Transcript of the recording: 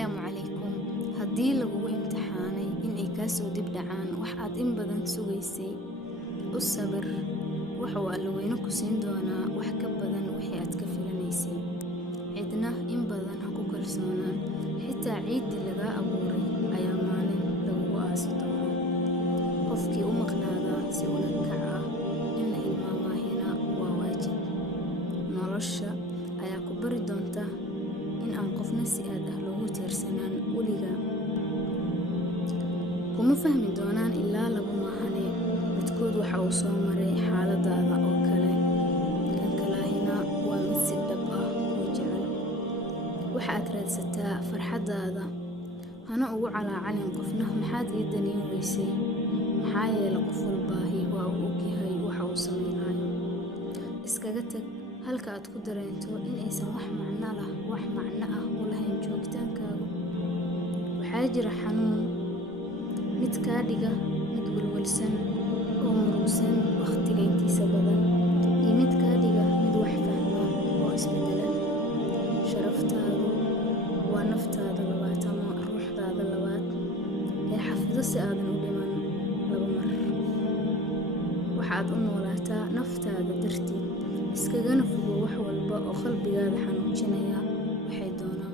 Assalaamu calaykum. Haddii lagugu imtixaanay in ay kaa soo dib dhacaan wax aad in badan sugaysay, u sabir. Waxa uu Alle weyne ku siin doonaa wax ka badan wixii aad ka filanaysay. Cidna in badan ha ku kalsoonaan, xitaa ciiddii lagaa abuuray ayaa maalin lagugu aasi doonaa. Qofkii u maqnaadaa si ula kac ah in la hilmaamaahina waa waajib. Nolosha ayaa ku bari doonta in aan qofna si aad ah loogu tiirsanaan weligaa. Kuma fahmi doonaan ilaa laba maahane. Midkood waxa uu soo maray xaaladaada oo kale, kan kalaahina waa mid si dhab ah kuu jecel. Waxa aad raadsataa farxadaada, hana ugu calaacalin qofna maxaad ii danayn weysay. Maxaa yeelay qof walbaahi waa uu ogyahay waxa uu samaynayo. Iskaga tag halka aad ku dareento in aysan wax macno ah u lahayn joogitaankaaga. Waxaa jira xanuun, mid kaa dhiga mid walwalsan oo murugsan waqtiga intiisa badan, iyo mid kaa dhiga mid wax fahma oo isbedela. Sharaftaadu waa naftaada labaad ama ruuxdaada labaad ee xafido si aadan u dhiman laba mar. Waxaad u noolaataa naftaada darteed, iskagana fogow wax walba oo qalbigaada xanuujinaya waxay doonaan.